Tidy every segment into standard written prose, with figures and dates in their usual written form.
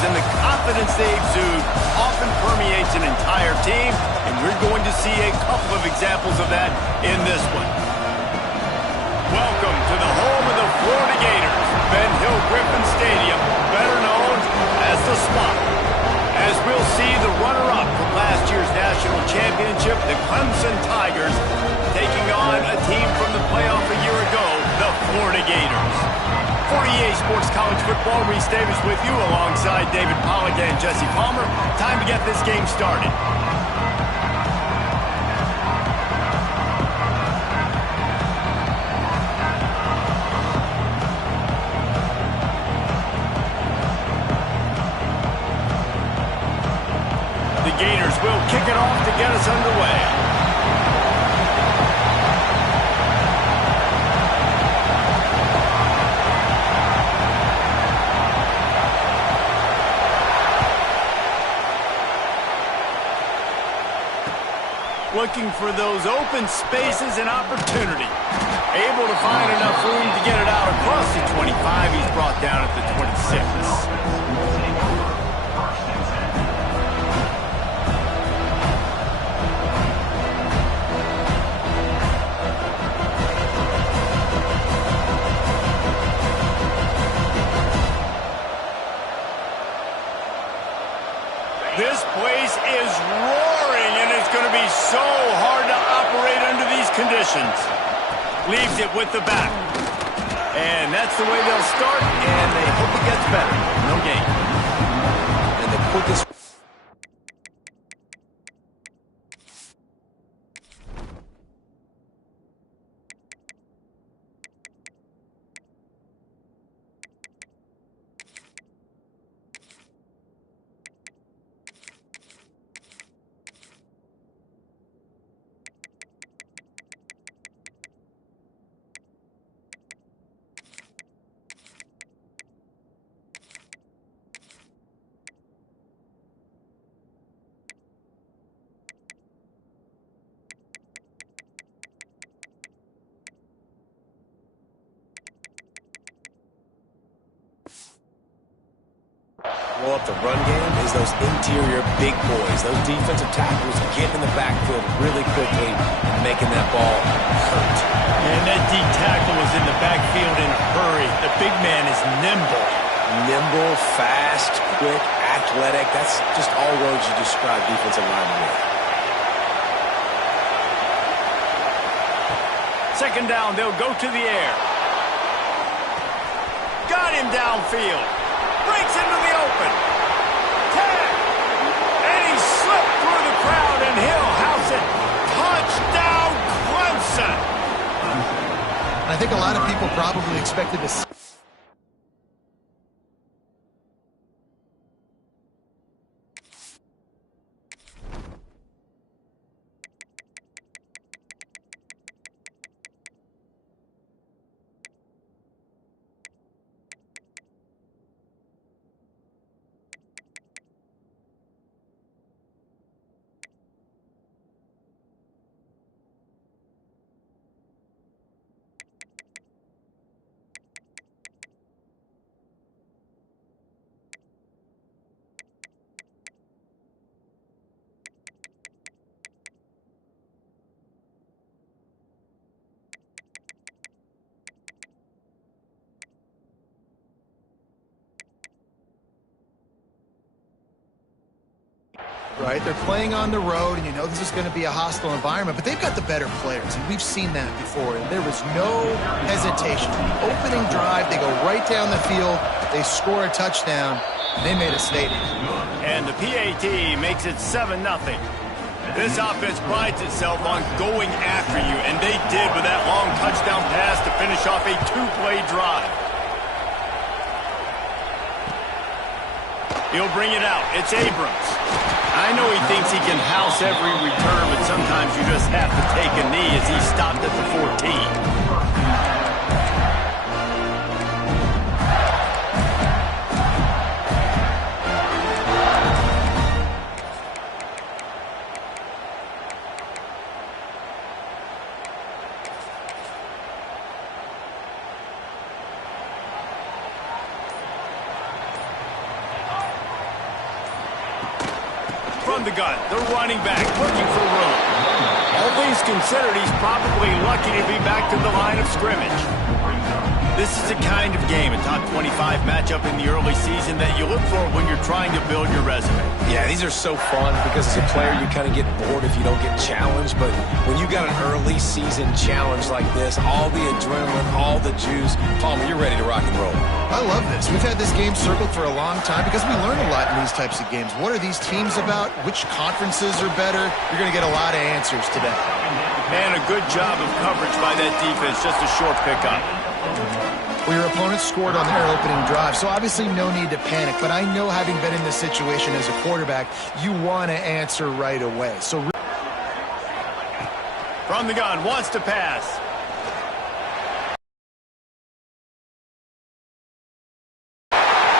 players, and the confidence they exude often permeates an entire team, and we're going to see a couple of examples of that in this one. Welcome to the home of the Florida Gators, Ben Hill Griffin Stadium, better known as the Swamp. As we'll see the runner-up from last year's national championship, the Clemson Tigers, taking on a team from the playoff a year ago, the Florida Gators. For EA Sports College Football, Reese Davis with you alongside David Pollack and Jesse Palmer. Time to get this game started. The Gators will kick it off to get us underway. Looking for those open spaces and opportunity. Able to find enough room to get it out across the 25. He's brought down at the 26. This place is roaring, and it's going to be so hard to operate under these conditions. Leaves it with the back. And that's the way they'll start, and they hope it gets better. No gain. And they put this... Well, up the run game is those interior big boys. Those defensive tackles get in the backfield really quickly and making that ball hurt. And that D tackle was in the backfield in a hurry. The big man is nimble. Nimble, fast, quick, athletic. That's just all words you describe defensive linemen with. Second down, they'll go to the air. Got him downfield. Breaks into the open. Tag. And he slipped through the crowd, and he'll house it. Touchdown, Clemson. I think a lot of people probably expected to see. Right, they're playing on the road, and you know this is going to be a hostile environment, but they've got the better players, and we've seen that before. And there was no hesitation. The opening drive, they go right down the field, they score a touchdown, and they made a statement. And the PAT makes it 7-0. This offense prides itself on going after you, and they did with that long touchdown pass to finish off a two-play drive. He'll bring it out. It's Abrams. I know he thinks he can house every return, but sometimes you just have to take a knee as he stopped at the 14. From the gun, the running back looking for room. All things considered, he's probably lucky to be back to the line of scrimmage. This is the kind of game, a top 25 matchup in the early season, that you look for when you're trying to build your resume. Yeah, these are so fun because as a player, you kind of get bored if you don't get challenged. But when you got an early season challenge like this, all the adrenaline, all the juice, Palmer, you're ready to rock and roll. I love this. We've had this game circled for a long time because we learn a lot in these types of games. What are these teams about? Which conferences are better? You're going to get a lot of answers today. And a good job of coverage by that defense, just a short pickup. Well, your opponent scored on their opening drive, so obviously no need to panic. But I know, having been in this situation as a quarterback, you want to answer right away. So from the gun, wants to pass.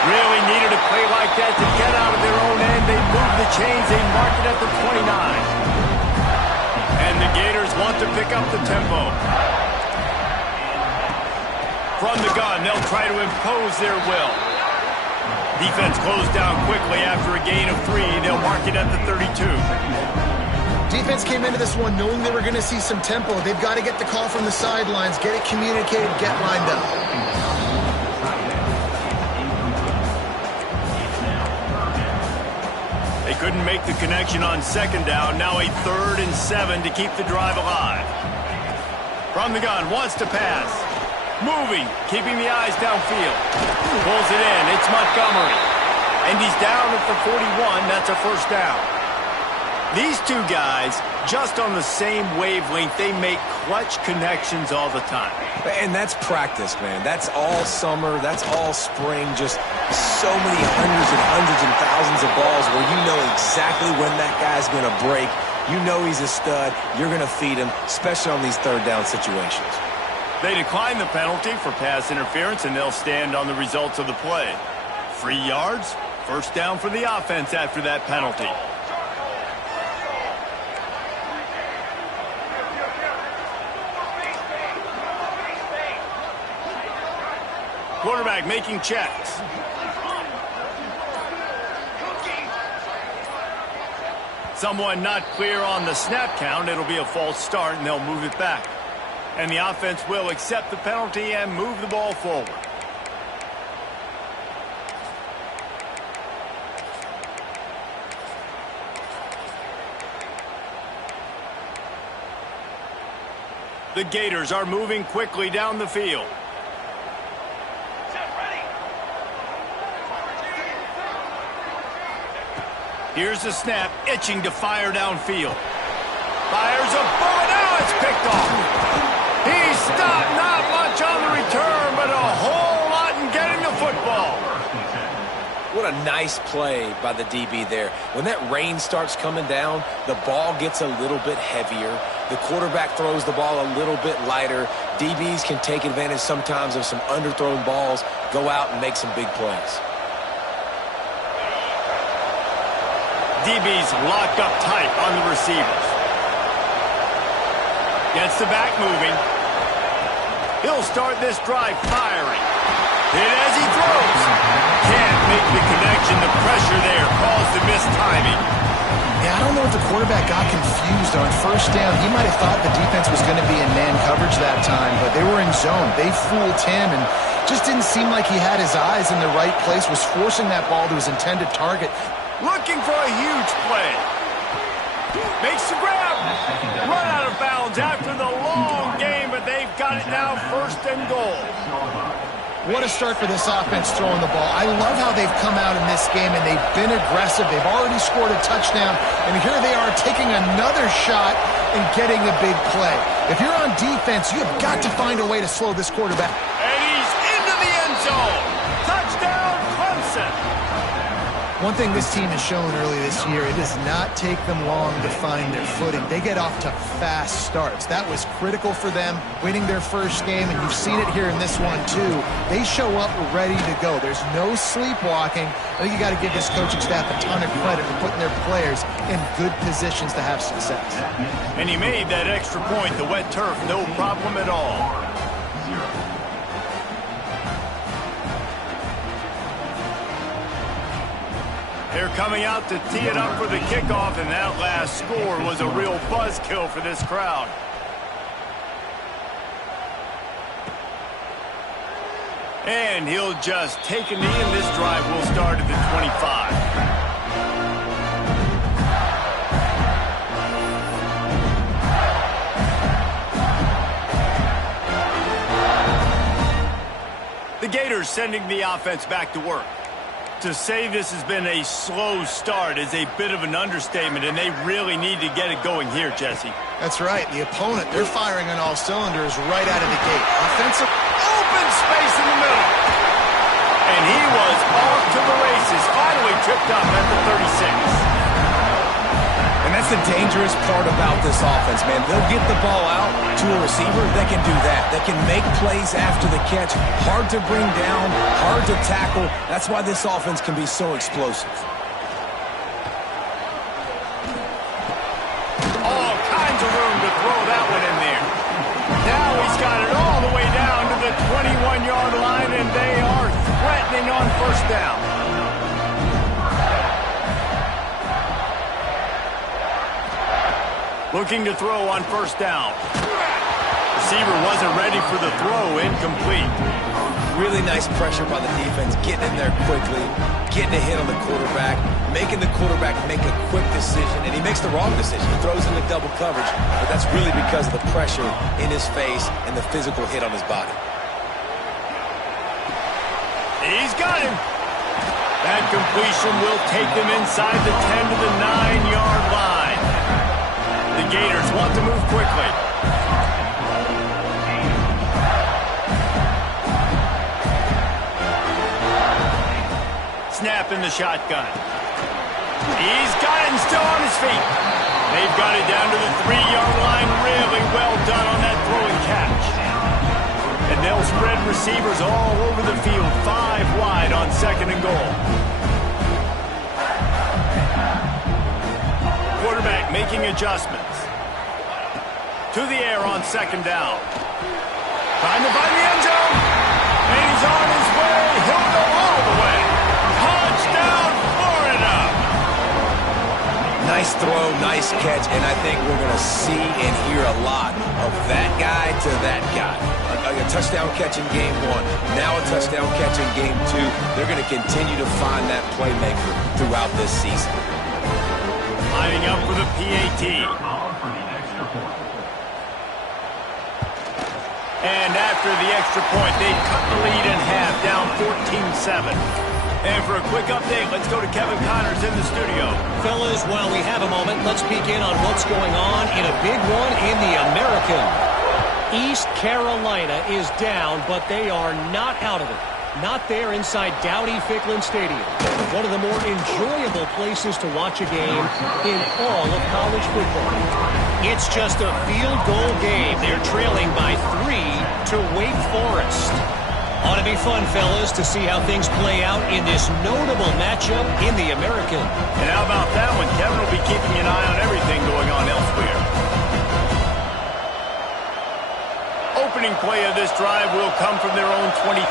Really needed a play like that to get out of their own end. They move the chains. They mark it at the 29. And the Gators want to pick up the tempo. From the gun, they'll try to impose their will. Defense closed down quickly after a gain of 3. They'll mark it at the 32. Defense came into this one knowing they were going to see some tempo. They've got to get the call from the sidelines, get it communicated, get lined up. They couldn't make the connection on second down. Now a 3rd and 7 to keep the drive alive. From the gun, wants to pass. Moving, keeping the eyes downfield. Pulls it in, it's Montgomery. And he's down at the 41, that's a first down. These two guys, just on the same wavelength, they make clutch connections all the time. And that's practice, man. That's all summer, that's all spring, just so many hundreds and thousands of balls where you know exactly when that guy's going to break. You know he's a stud, you're going to feed him, especially on these third down situations. They decline the penalty for pass interference, and they'll stand on the results of the play. 3 yards, first down for the offense after that penalty. Quarterback making checks. Someone not clear on the snap count. It'll be a false start, and they'll move it back. And the offense will accept the penalty and move the ball forward. The Gators are moving quickly down the field. Here's the snap, itching to fire downfield. Fires a bullet, now it's picked off. He stopped, not much on the return, but a whole lot in getting the football. What a nice play by the DB there. When that rain starts coming down, the ball gets a little bit heavier. The quarterback throws the ball a little bit lighter. DBs can take advantage sometimes of some underthrown balls, go out and make some big plays. DB's locked up tight on the receivers. Gets the back moving. He'll start this drive firing. Hit as he throws. Can't make the connection. The pressure there caused the missed timing. Yeah, I don't know if the quarterback got confused on first down. He might have thought the defense was going to be in man coverage that time, but they were in zone. They fooled him and just didn't seem like he had his eyes in the right place, was forcing that ball to his intended target. Looking for a huge play. Makes the grab. Run out of bounds after the long game, but they've got it now, first and goal. What a start for this offense throwing the ball. I love how they've come out in this game, and they've been aggressive. They've already scored a touchdown, and here they are taking another shot and getting a big play. If you're on defense, you have got to find a way to slow this quarterback. And he's into the end zone. Touchdown, Clemson. One thing this team has shown early this year, it does not take them long to find their footing. They get off to fast starts. That was critical for them, winning their first game, and you've seen it here in this one too. They show up ready to go. There's no sleepwalking. I think you got to give this coaching staff a ton of credit for putting their players in good positions to have success. And he made that extra point, the wet turf, no problem at all. They're coming out to tee it up for the kickoff, and that last score was a real buzzkill for this crowd. And he'll just take a knee, and this drive will start at the 25. The Gators sending the offense back to work. To say this has been a slow start is a bit of an understatement, and they really need to get it going here, Jesse. That's right. The opponent, they're firing on all cylinders right out of the gate. Offensive, open space in the middle. And he was off to the races, finally tripped up at the 36. And that's the dangerous part about this offense, man. They'll get the ball out to a receiver. They can do that. They can make plays after the catch. Hard to bring down, hard to tackle. That's why this offense can be so explosive. All kinds of room to throw that one in there. Now he's got it all the way down to the 21-yard line, and they are threatening on first down. Looking to throw on first down. Receiver wasn't ready for the throw, incomplete. Really nice pressure by the defense, getting in there quickly, getting a hit on the quarterback, making the quarterback make a quick decision, and he makes the wrong decision. He throws into double coverage, but that's really because of the pressure in his face and the physical hit on his body. He's got him. That completion will take them inside the 10 to the 9-yard line. The Gators want to move quickly. Snap in the shotgun. He's got it and still on his feet. They've got it down to the 3-yard line. Really well done on that throwing catch. And they'll spread receivers all over the field, 5 wide on second and goal. Quarterback making adjustments. To the air on second down. Trying to find the end zone. And he's on his way. He'll go all the way. Touchdown, Florida. Nice throw, nice catch, and I think we're going to see and hear a lot of that guy to that guy. A touchdown catch in game 1, now a touchdown catch in game 2. They're going to continue to find that playmaker throughout this season. Lining up for the PAT. And after the extra point, they cut the lead in half, down 14-7. And for a quick update, let's go to Kevin Connors in the studio. Fellas, while we have a moment, let's peek in on what's going on in a big one in the American. East Carolina is down, but they are not out of it. Not there inside Dowdy-Ficklin Stadium. One of the more enjoyable places to watch a game in all of college football. It's just a field goal game. They're trailing by 3 to Wake Forest. Ought to be fun, fellas, to see how things play out in this notable matchup in the American. And how about that one? Kevin will be keeping an eye on everything going on elsewhere. Opening play of this drive will come from their own 23.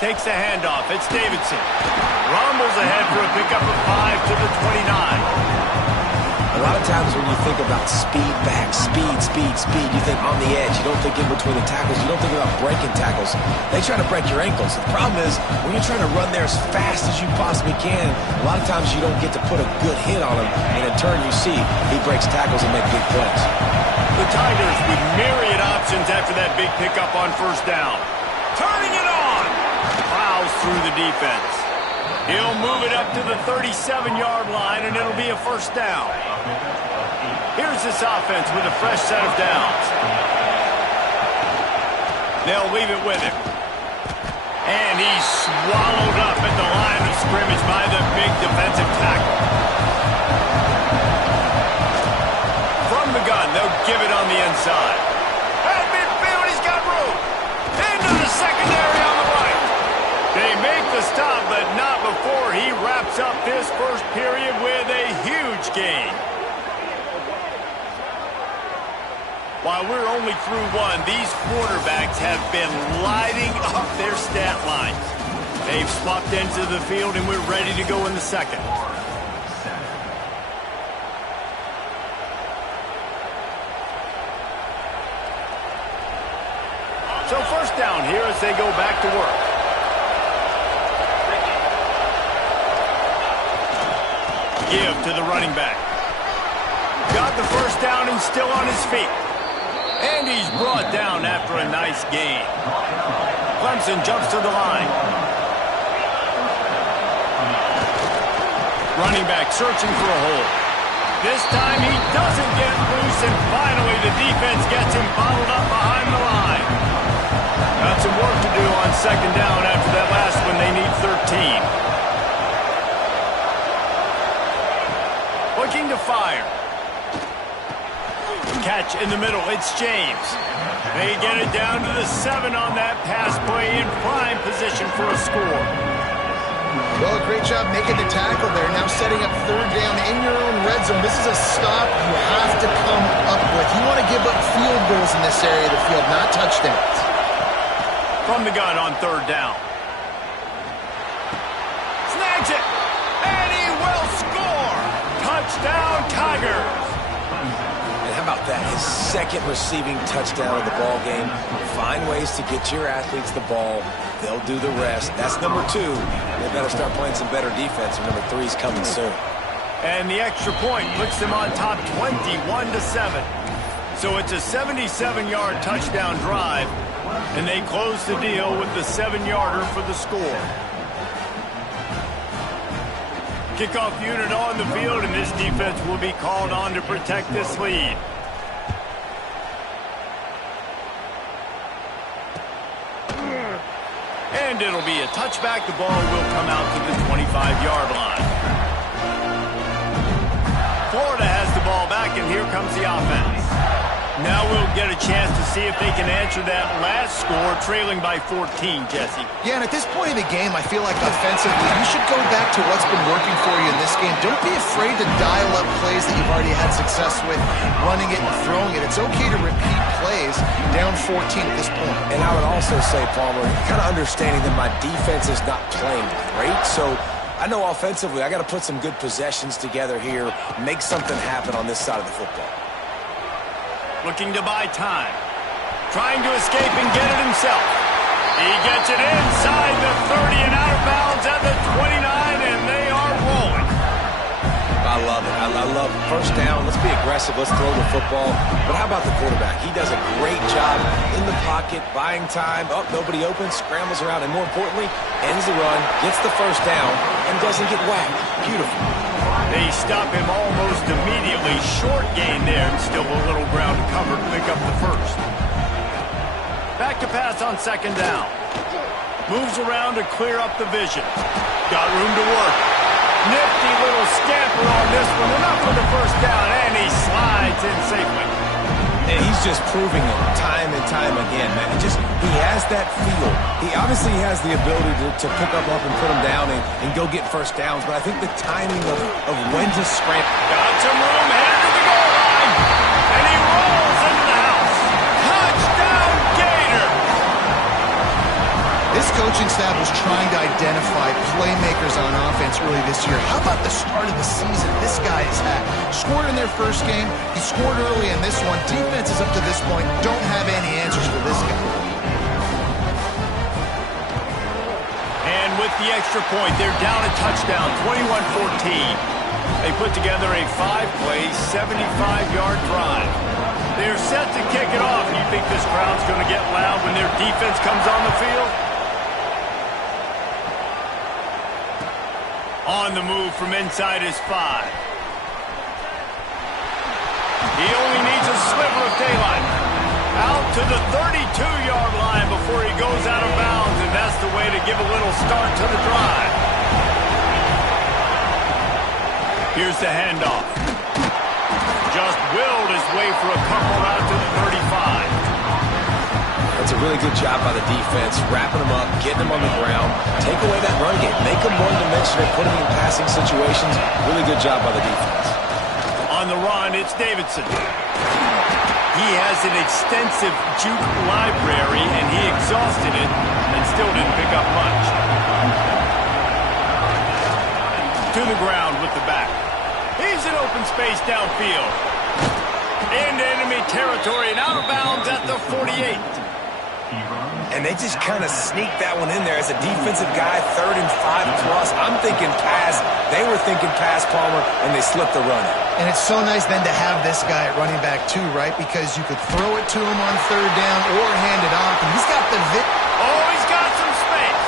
Takes the handoff. It's Davidson. Rumbles ahead for a pickup of 5 to the 29. A lot of times when you think about speed back, speed, you think on the edge. You don't think in between the tackles. You don't think about breaking tackles. They try to break your ankles. The problem is when you're trying to run there as fast as you possibly can, a lot of times you don't get to put a good hit on him, and in turn you see he breaks tackles and makes big plays. The Tigers with myriad options after that big pickup on first down. Turning it on. Plows through the defense. He'll move it up to the 37-yard line, and it'll be a first down. Here's this offense with a fresh set of downs. They'll leave it with him. And he's swallowed up at the line of scrimmage by the big defensive tackle. From the gun, they'll give it on the inside. At midfield, he's got room. Into the secondary on the right. They make the stop, but not before he wraps up this first period with a huge gain. While we're only through one, these quarterbacks have been lighting up their stat lines. They've swapped into the field, and we're ready to go in the second. So first down here as they go back to work. Give to the running back. Got the first down and still on his feet. And he's brought down after a nice gain. Clemson jumps to the line. Running back searching for a hole. This time he doesn't get loose, and finally the defense gets him bottled up behind the line. Got some work to do on second down after that last one. They need 13. Looking to fire. Catch in the middle. It's James. They get it down to the 7 on that pass play in prime position for a score. Well, great job making the tackle there. Now setting up third down in your own red zone. This is a stop you have to come up with. You want to give up field goals in this area of the field, not touchdowns. From the gun on third down. Snags it. And he will score. Touchdown, Tigers. And how about that? His second receiving touchdown of the ball game. Find ways to get your athletes the ball. They'll do the rest. That's number 2. They better start playing some better defense. And number 3 is coming soon. And the extra point puts them on top 21-7. So it's a 77-yard touchdown drive. And they close the deal with the 7-yarder for the score. Kickoff unit on the field, and this defense will be called on to protect this lead. And it'll be a touchback. The ball will come out to the 25-yard line. Florida has the ball back, and here comes the offense. Now we'll get a chance to see if they can answer that last score, trailing by 14, Jesse. Yeah, and at this point in the game, I feel like offensively, you should go back to what's been working for you in this game. Don't be afraid to dial up plays that you've already had success with, running it and throwing it. It's okay to repeat plays down 14 at this point. And I would also say, Palmer, kind of understanding that my defense is not playing great, so I know offensively I got to put some good possessions together here, make something happen on this side of the football. Looking to buy time. Trying to escape and get it himself. He gets it inside the 30 and out of bounds at the 29, and they are rolling. I love it. I love first down. Let's be aggressive. Let's throw the football. But how about the quarterback? He does a great job in the pocket, buying time. Oh, nobody open, scrambles around, and more importantly, ends the run, gets the first down, and doesn't get whacked. Beautiful. They stop him almost immediately. Short gain there, and still a little ground to cover to pick up the first. Back to pass on second down. Moves around to clear up the vision. Got room to work. Nifty little scamper on this one. Enough for the first down, and he slides in safely. And he's just proving it time and time again, man. He has that feel. He obviously has the ability to pick up and put him down and go get first downs, but I think the timing of when to scramble. Got some room, headed to the goal line, and he rolls into the house. Touchdown, Gator! This coaching staff was trying to identify playmakers on offense early this year. How about the start of the season this guy has had? Scored in their first game. He scored early in this one. Defenses up to this point don't have any answers for this guy. And with the extra point, they're down a touchdown, 21-14. They put together a 5-play, 75-yard drive. They're set to kick it off. You think this crowd's going to get loud when their defense comes on the field? On the move from inside his 5. He only needs a sliver of daylight. Out to the 32-yard line before he goes out of bounds, and that's the way to give a little start to the drive. Here's the handoff. Just willed his way for a couple out to the 35. That's a really good job by the defense, wrapping them up, getting them on the ground, take away that run game, make them one-dimensional, put them in passing situations. Really good job by the defense. On the run, it's Davidson. He has an extensive juke library, and he exhausted it and still didn't to the ground with the back. He's in open space downfield. Into enemy territory and out of bounds at the 48. And they just kind of sneaked that one in there as a defensive guy, 3rd and 5+. I'm thinking pass. They were thinking pass, Palmer, and they slipped the run. And it's so nice then to have this guy at running back too, right? Because you could throw it to him on 3rd down or hand it off, and he's got the Oh, he's got some space.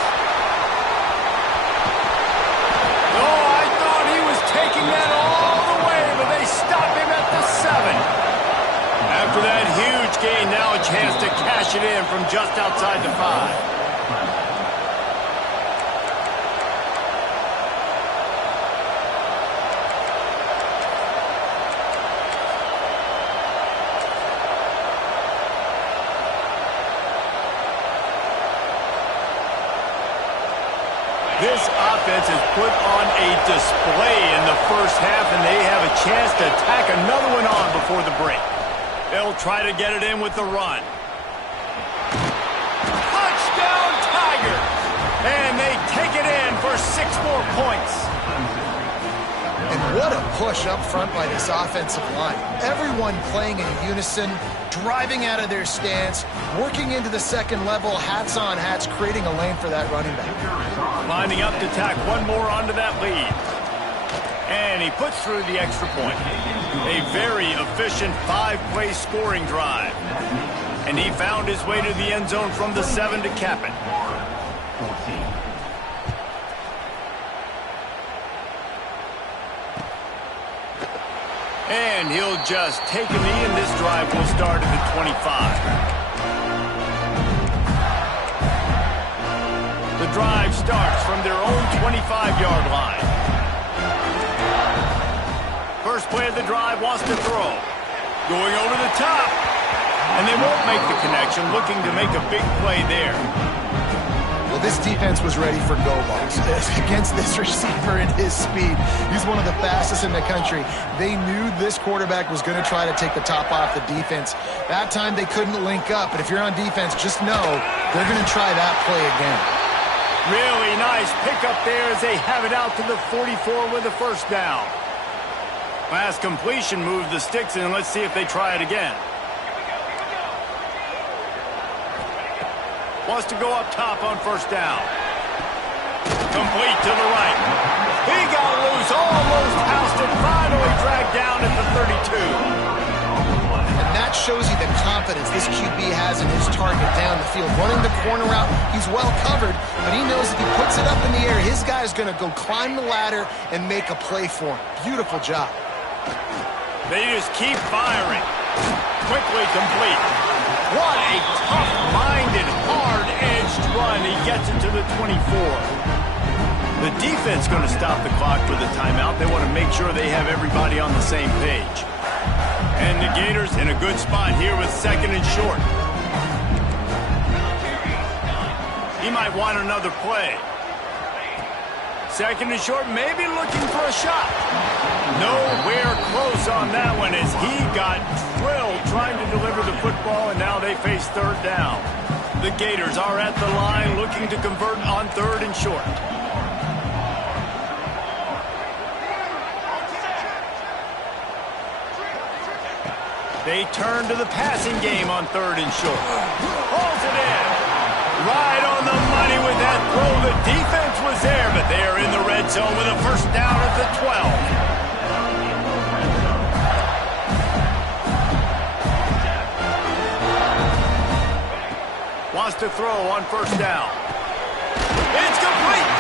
Oh, I thought he was taking that all the way, but they stopped him at the 7. After that huge gain, now a chance to cash it in from just outside the 5. This offense has put on a display in the first half, and they have a chance to tack another one on before the break. They'll try to get it in with the run. Touchdown, Tigers! And they take it in for 6 more points. And what a push up front by this offensive line. Everyone playing in unison, driving out of their stance, working into the second level, hats on hats, creating a lane for that running back. Lining up to tack one more onto that lead. And he puts through the extra point. A very efficient 5-play scoring drive. And he found his way to the end zone from the 7 to cap it. And he'll just take a knee, and this drive will start at the 25. The drive starts from their own 25-yard line. First play of the drive, wants to throw. Going over the top. And they won't make the connection, looking to make a big play there. Well, this defense was ready for go balls against this receiver and his speed. He's one of the fastest in the country. They knew this quarterback was going to try to take the top off the defense. That time they couldn't link up, but if you're on defense, just know they're going to try that play again. Really nice pickup there as they have it out to the 44 with a first down. Last completion moved the sticks in. Let's see if they try it again. Wants to go up top on first down. Complete to the right. He got loose, almost housed it, finally dragged down at the 32. And that shows you the confidence this QB has in his target down the field. Running the corner route, he's well covered, but he knows if he puts it up in the air, his guy's going to go climb the ladder and make a play for him. Beautiful job. They just keep firing. Quickly complete. What a tough-minded, hard-edged run. He gets it to the 24. The defense going to stop the clock with a timeout. They want to make sure they have everybody on the same page. And the Gators in a good spot here with second and short. He might want another play. Second and short, maybe looking for a shot. Nowhere close on that one as he got drilled trying to deliver the football, and now they face third down. The Gators are at the line looking to convert on third and short. They turn to the passing game on third and short. Hauls it in. Right on the money with that throw. The defense was there, but they are in the red zone with a first down at the 12. Wants to throw on first down. It's complete.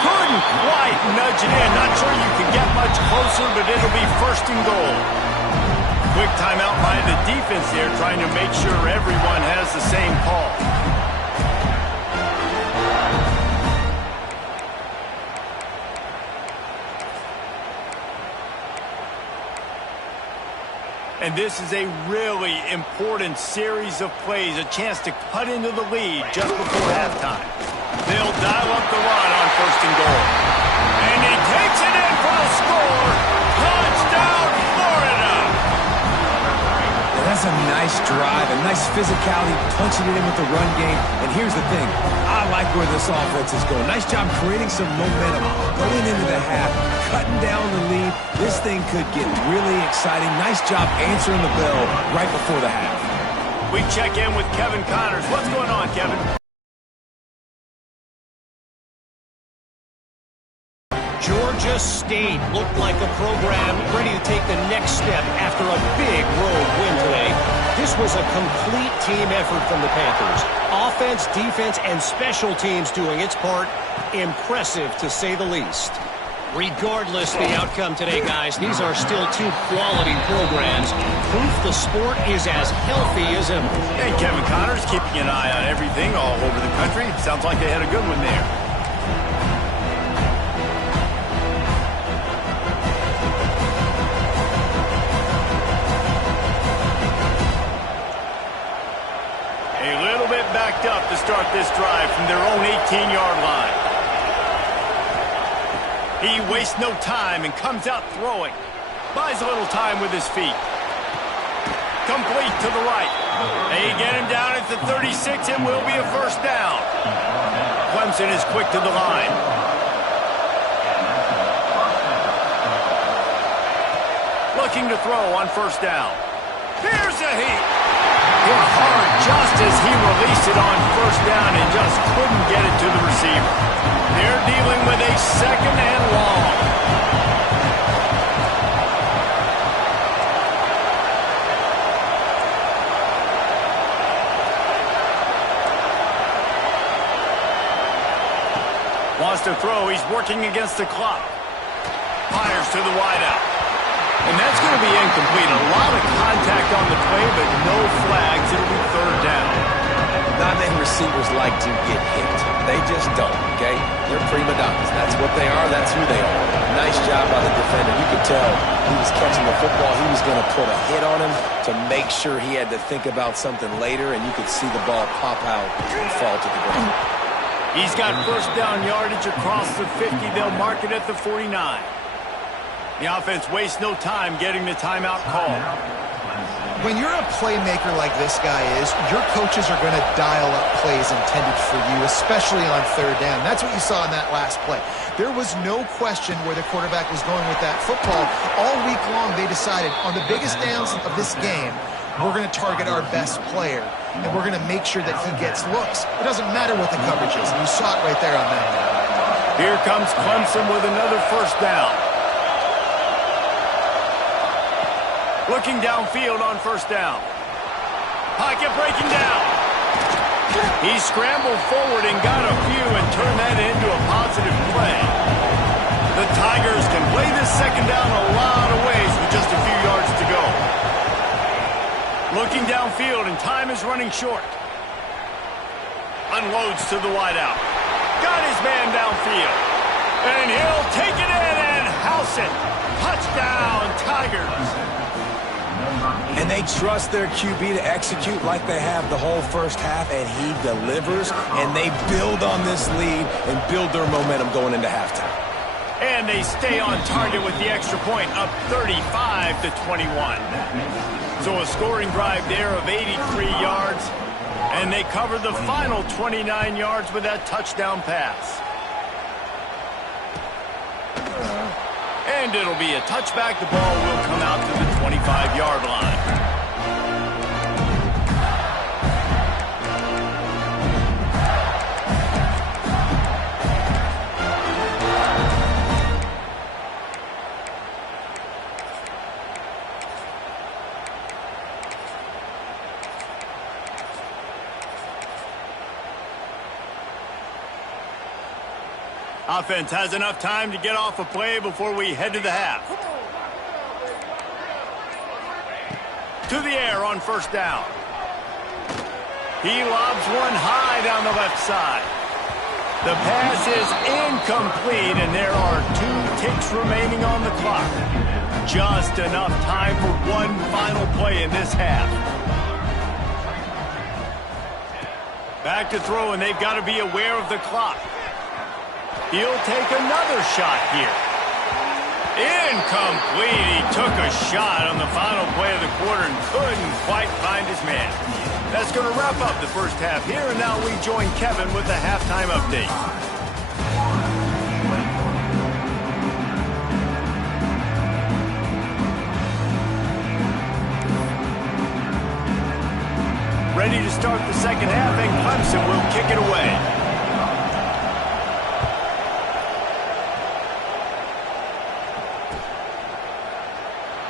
Couldn't quite nudge it in. Not sure you can get much closer, but it'll be first and goal. Quick timeout by the defense there, trying to make sure everyone has the same call. And this is a really important series of plays, a chance to cut into the lead just before halftime. They'll dial up the run on first and goal. And he takes it in for the score. Touchdown, Florida! That's a nice drive, a nice physicality, punching it in with the run game. And here's the thing, I like where this offense is going. Nice job creating some momentum going into the half, cutting down the lead. This thing could get really exciting. Nice job answering the bell right before the half. We check in with Kevin Connors. What's going on, Kevin? Georgia State looked like a program ready to take the next step after a big road win today. This was a complete team effort from the Panthers. Offense, defense, and special teams doing its part. Impressive, to say the least. Regardless the outcome today, guys, these are still two quality programs. Proof the sport is as healthy as ever. And Kevin Connors keeping an eye on everything all over the country. Sounds like they had a good one there. Backed up to start this drive from their own 18-yard line. He wastes no time and comes out throwing. Buys a little time with his feet. Complete to the right. They get him down at the 36 and will be a first down. Clemson is quick to the line. Looking to throw on first down. Here's a heat. Hit hard just as he released it on first down and just couldn't get it to the receiver. They're dealing with a second and long. Wants to throw. He's working against the clock. Fires to the wideout. And that's going to be incomplete. A lot of contact on the play, but no flags. It'll be third down. Not many receivers like to get hit. They just don't, okay? They're prima donnas. That's what they are. That's who they are. Nice job by the defender. You could tell he was catching the football. He was going to put a hit on him to make sure he had to think about something later, and you could see the ball pop out and fall to the ground. He's got first down yardage across the 50. They'll mark it at the 49. The offense wastes no time getting the timeout call. When you're a playmaker like this guy is, your coaches are going to dial up plays intended for you, especially on third down. That's what you saw in that last play. There was no question where the quarterback was going with that football. All week long, they decided on the biggest downs of this game, we're going to target our best player, and we're going to make sure that he gets looks. It doesn't matter what the coverage is, and you saw it right there on that. Here comes Clemson with another first down. Looking downfield on first down. Pocket breaking down. He scrambled forward and got a few and turned that into a positive play. The Tigers can play this second down a lot of ways with just a few yards to go. Looking downfield and time is running short. Unloads to the wideout. Got his man downfield. And he'll take it in and house it. Touchdown, Tigers. And they trust their QB to execute like they have the whole first half, and he delivers, and they build on this lead and build their momentum going into halftime. And they stay on target with the extra point, up 35-21. So a scoring drive there of 83 yards, and they cover the final 29 yards with that touchdown pass. And it'll be a touchback. The ball will come out to the 25-yard line. Offense has enough time to get off a play before we head to the half. To the air on first down. He lobs one high down the left side. The pass is incomplete, and there are 2 ticks remaining on the clock. Just enough time for one final play in this half. Back to throw, and they've got to be aware of the clock. He'll take another shot here. Incomplete. He took a shot on the final play of the quarter and couldn't quite find his man. That's going to wrap up the first half here, and now we join Kevin with the halftime update. Ready to start the second half, and Clemson will kick it away.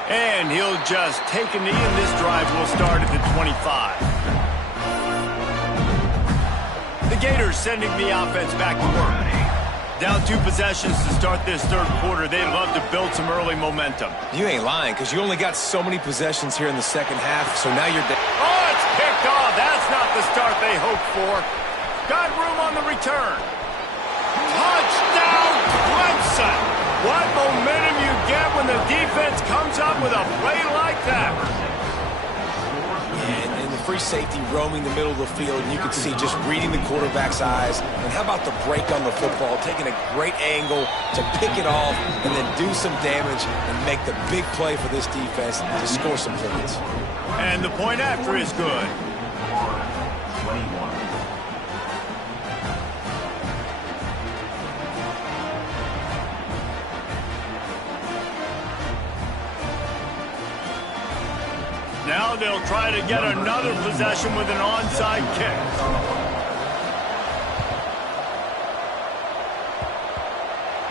And he'll just take a knee, and this drive will start at the 25. The Gators sending the offense back to work. Down 2 possessions to start this third quarter. They'd love to build some early momentum. You ain't lying, because you only got so many possessions here in the second half, so now you're down. Oh, it's picked off. That's not the start they hoped for. Got room on the return. Touchdown, Clemson. What momentum you get when the defense comes up with a play like that. And the free safety roaming the middle of the field, and you can see just reading the quarterback's eyes. And how about the break on the football, taking a great angle to pick it off and then do some damage and make the big play for this defense to score some points. And the point after is good. Now they'll try to get another possession with an onside kick.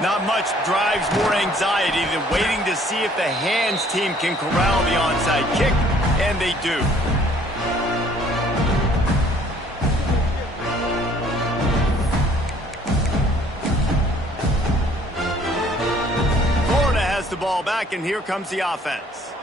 Not much drives more anxiety than waiting to see if the hands team can corral the onside kick, and they do. Florida has the ball back, and here comes the offense.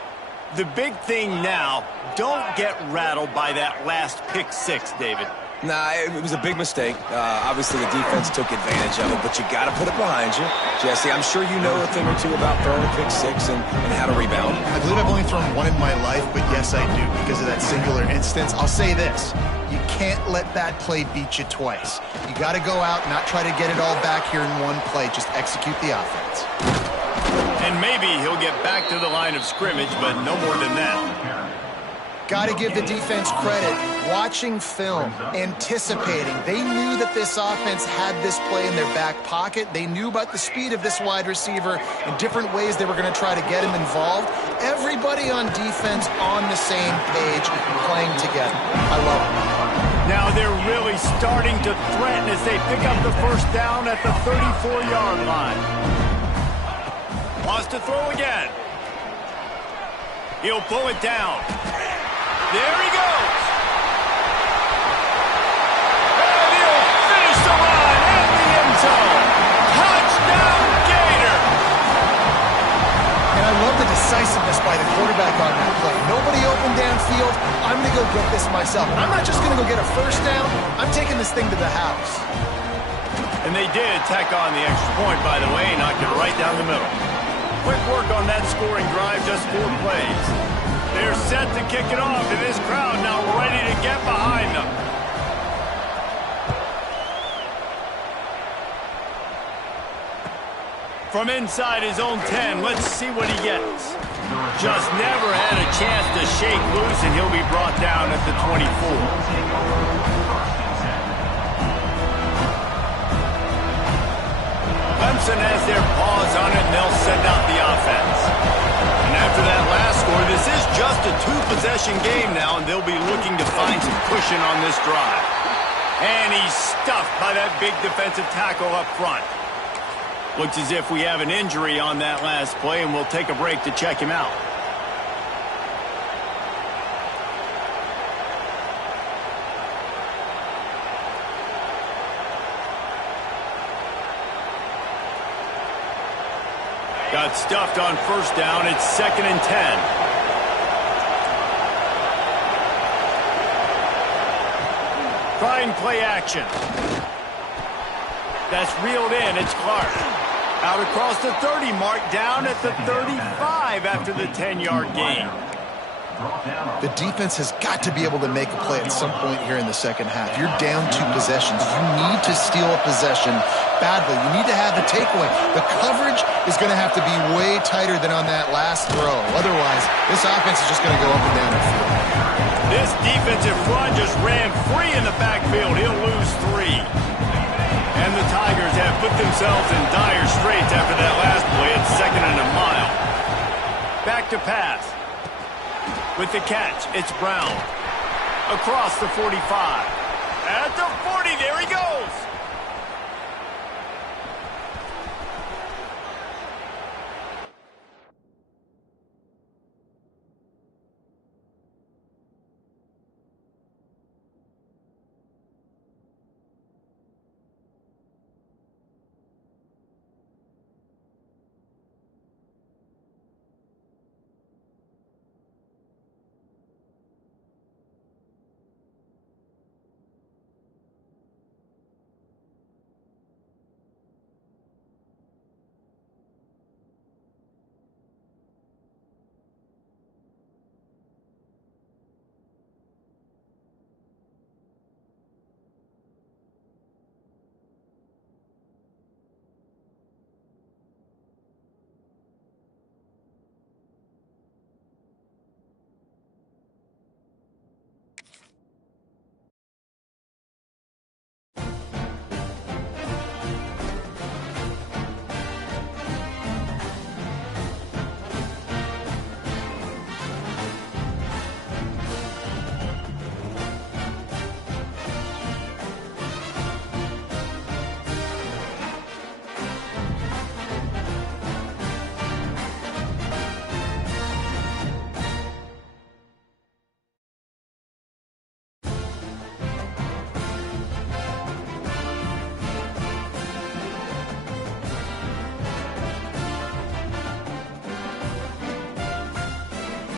The big thing now, don't get rattled by that last pick 6, David. Nah, it was a big mistake. Obviously, the defense took advantage of it, but you got to put it behind you. Jesse, I'm sure you know a thing or two about throwing a pick 6 and how to rebound. I believe I've only thrown one in my life, but yes, I do, because of that singular instance. I'll say this. You can't let that play beat you twice. You got to go out and not try to get it all back here in one play. Just execute the offense. And maybe he'll get back to the line of scrimmage, but no more than that. Got to give the defense credit. Watching film, anticipating. They knew that this offense had this play in their back pocket. They knew about the speed of this wide receiver and different ways they were going to try to get him involved. Everybody on defense on the same page, playing together. I love it. Now they're really starting to threaten as they pick up the first down at the 34-yard line. Wants to throw again. He'll pull it down. There he goes. And he'll finish the line at the end zone. Touchdown, Gator. And I love the decisiveness by the quarterback on that play. Nobody open downfield. I'm going to go get this myself. And I'm not just going to go get a first down. I'm taking this thing to the house. And they did tack on the extra point, by the way, knocked it right down the middle. Quick work on that scoring drive, just 4 plays. They're set to kick it off, and this crowd now ready to get behind them. From inside his own 10, let's see what he gets. Just never had a chance to shake loose, and he'll be brought down at the 24. Clemson has their paws on it, and they'll send out the offense. And after that last score, this is just a 2-possession game now, and they'll be looking to find some cushion on this drive. And he's stuffed by that big defensive tackle up front. Looks as if we have an injury on that last play, and we'll take a break to check him out. Got stuffed on first down. It's 2nd and 10. Trying play action. That's reeled in. It's Clark. Out across the 30 mark, down at the 35 after the 10-yard gain. The defense has got to be able to make a play at some point here in the second half. You're down 2 possessions. You need to steal a possession badly. You need to have a takeaway. The coverage is going to have to be way tighter than on that last throw. Otherwise, this offense is just going to go up and down the field. This defensive front just ran free in the backfield. He'll lose 3. And the Tigers have put themselves in dire straits after that last play at 2nd and a mile. Back to pass. With the catch, it's Brown. Across the 45. At the 40, there he